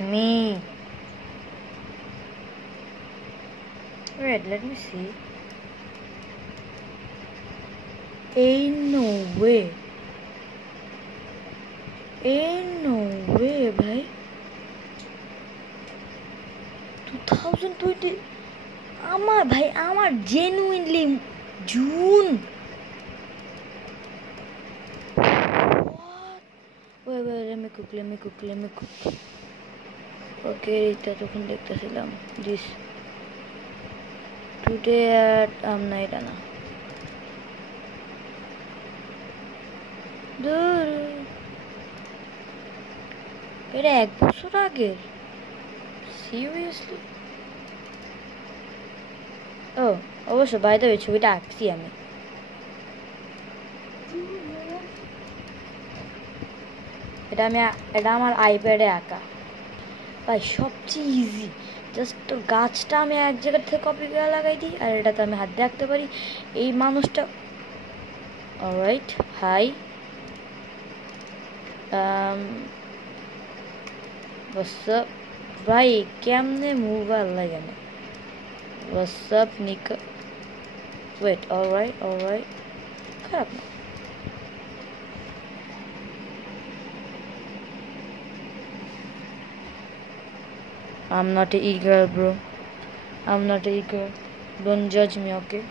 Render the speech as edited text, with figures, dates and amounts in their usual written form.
me. Wait, let me see. Ain't no way. Ain't no way, bhai. 2020 আমার genuinely June. What? Wait, let me cook. Okay, এটা তখন দেখতেছিলাম this today at না এটা না এটা 1 বছর আগে সিরিয়াসলি ও অবশ্য বাইরে ওই ছবিটা আঁকছি আমি এটা আমার আইপ্যাডে আঁকা ভাই সবচেয়ে ইজি জাস্ট তো গাছটা আমি এক জায়গা থেকে কপি করে লাগাই দিই আর এটাতে আমি হাত দিয়ে আঁকতে পারি এই মানুষটা অলরাইট হাই হোয়াটসঅ্যাপ ভাই কেমনে মুভ আর লাগে না হোয়াটসঅ্যাপ নিকা ওয়েট অলরাইট খারাপ না I'm not an e-girl, bro. I'm not an e-girl. Don't judge me, okay?